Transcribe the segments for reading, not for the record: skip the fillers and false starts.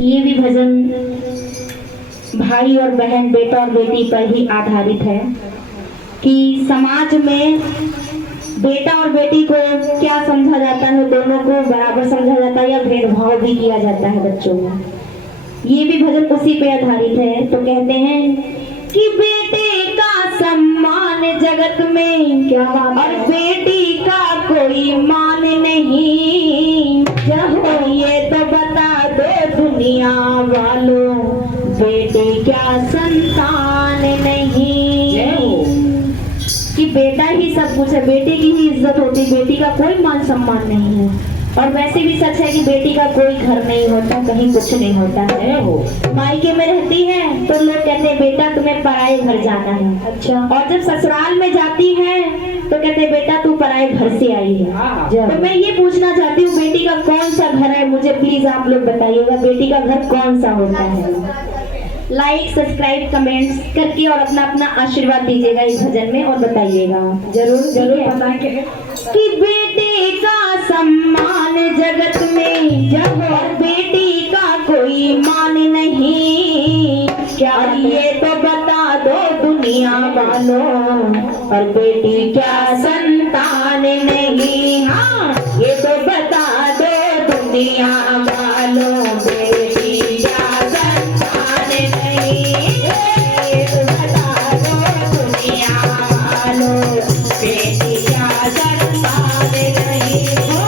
ये भी भजन भाई और बहन, बेटा और बेटी पर ही आधारित है कि समाज में बेटा और बेटी को क्या समझा जाता है, दोनों को बराबर समझा जाता है या भेदभाव भी किया जाता है बच्चों में। ये भी भजन उसी पे आधारित है। तो कहते हैं कि बेटे का सम्मान जगत में क्या और बेटी का कोई मान नहीं। जब ये तो बता दो दुनिया वालों, बेटे क्या संतान नहीं। कि बेटा ही सब कुछ है, बेटे की ही इज्जत होती, बेटी का कोई मान सम्मान नहीं है। और वैसे भी सच है कि बेटी का कोई घर नहीं होता, कहीं कुछ नहीं होता है। मायके में रहती है तो लोग कहते हैं बेटा तुम्हें पराए घर जाना है। अच्छा। और जब ससुराल में जाती है तो कहते हैं बेटा तू पराए घर से आई है। तो मैं ये पूछना चाहती हूँ, बेटी का कौन सा घर है, मुझे प्लीज आप लोग बताइएगा, बेटी का घर कौन सा होता है। लाइक, सब्सक्राइब, कमेंट्स करके और अपना अपना आशीर्वाद दीजिएगा इस भजन में और बताइएगा। जरूर जरूर बताएंगे कि बेटे का सम्मान जगत में जब और बेटी का कोई मान नहीं। क्या ये तो बता दो दुनिया वालों, और बेटी क्या संतान नहीं। हाँ, ये तो बता दो दुनिया वालों, बेटी क्या संतान नहीं। ये तो बता दो दुनिया वालों, बेटी क्या संतान नहीं। हो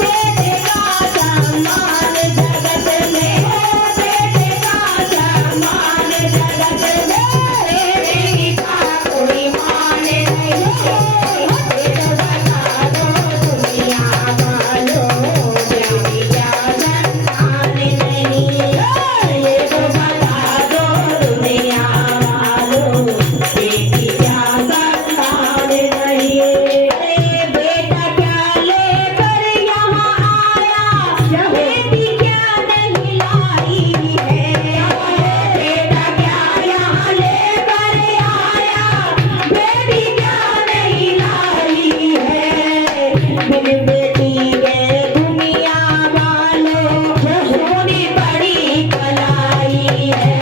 बेटे का सम्मान जगत में, हो बेटे का सम्मान जगत में, बेटी का कोई मान नहीं। ये तो बता दो दुनिया वालों, बेटी क्या संतान नहीं। ये तो बता दो दुनिया वालों, बेटी क्या संतान नहीं। अरे बेटा क्या लेकर यहाँ आया, बेटी क्या नहीं लाई है। बेटा क्या यहाँ लेकर आया, बेटी क्या नहीं लाई है। बिन बेटी के दुनिया वालों, सोनी बड़ी कलाई है।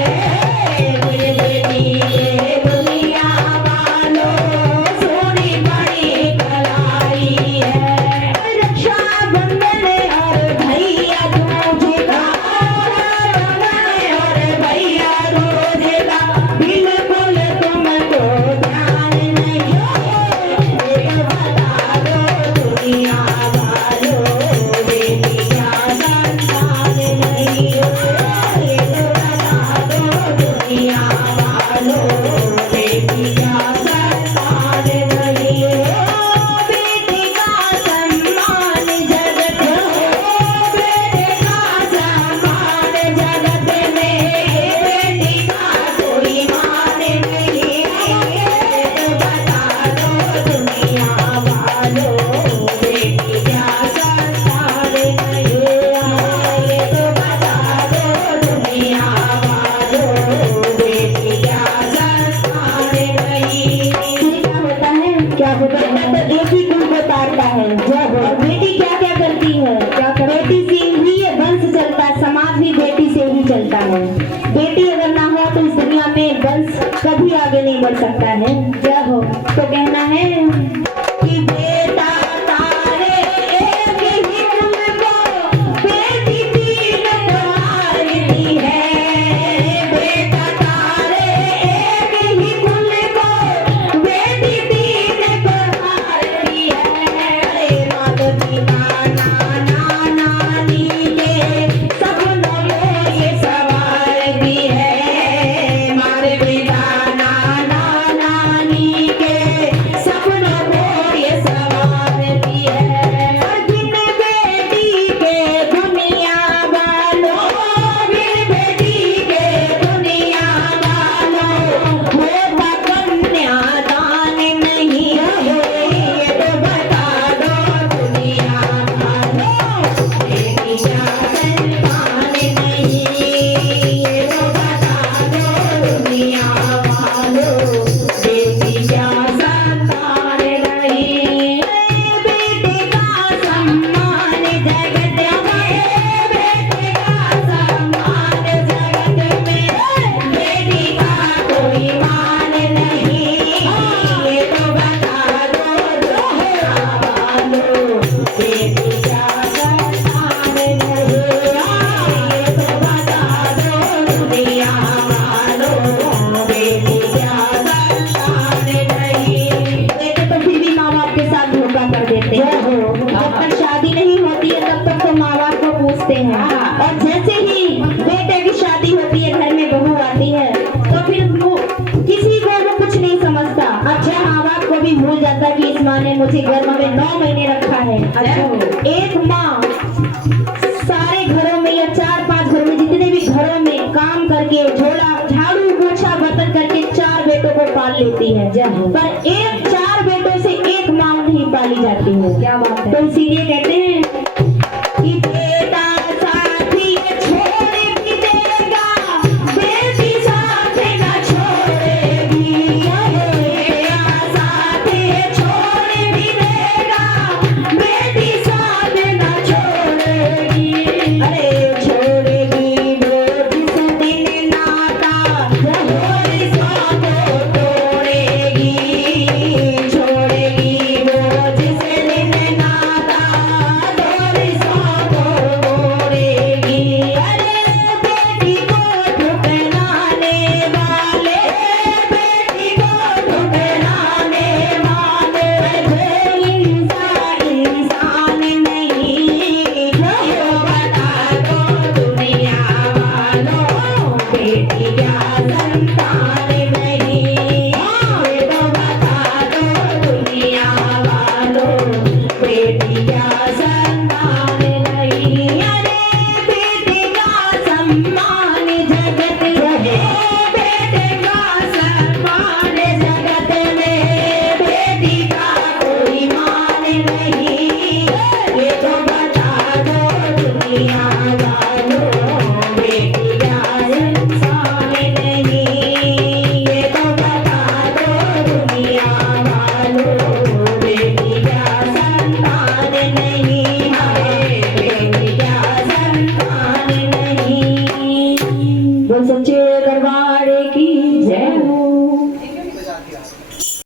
बिन बेटी के दुनिया वालों, सोनी बड़ी कलाई है। रक्षा बंधन और भैया दूजेगा, और भैया दूजेगा, बिल्कुल तुमको ध्यान नहीं। ये बता दो दुनिया वालों, बेटी क्या संतान नहीं। ये बता दो दुनिया वालों, बेटी क्या संतान नहीं। बेटी का सम्मान जगत में, बेटे का सम्मान जगत में, बेटी का कोई मान नहीं। ये बता दो दुनिया वालों, बेटी क्या संतान नहीं। ये तो बता दो दुनिया वालों, बेटी क्या संतान नहीं। क्या होता है, क्या होता है, तो एक ही गुण को तारता है। जब और बेटी क्या क्या करती है, क्या बेटी से ही ये वंश चलता है, समाज भी बेटी से ही चलता है। बेटी अगर ना हो तो इस दुनिया में वंश कभी आगे नहीं बढ़ सकता है। क्या हो तो कहना है कि बेटा तारे एक ही कुल को, बेटी तीन कुमारी है। बेटा तारे एक ही कुल को, बेटी तीन कुमारी है। अरे मात पिता नाना नानी के सपनों में ये सवार भी है। मारे पिता नाना नानी के मुझे गर्भ में 9 महीने रखा है। एक माँ सारे घरों में या 4-5 घरों में, जितने भी घरों में काम करके झोला झाड़ू पोछा बर्तन करके 4 बेटों को पाल लेती है, पर एक 4 बेटों से एक माँ नहीं पाली जाती है। क्या बात है। तो इसीलिए कहते हैं कि बेटा साथी छोड़ भी देगा, बेटी साथ न छोड़ेगी। बेटा साथी छोड़ भी देगा, बेटी साथ न छोड़ेगी। अरे छोड़ेगी वो जिस दिन नाता, वो रिश्ता को तोड़ेगी। छोड़ेगी वो जिस दिन नाता, वो रिश्ता को तोड़ेगी। अरे बेटी को ठुकराने वाले, बेटी को ठुकराने वाले, कोई इंसान नहीं। यो बता दो दुनिया वालों, बेटी क्या संतान नहीं। ये तो बता दो दुनिया वालों, बेटी क्या संतान नहीं। अरे बेटी का सम्मान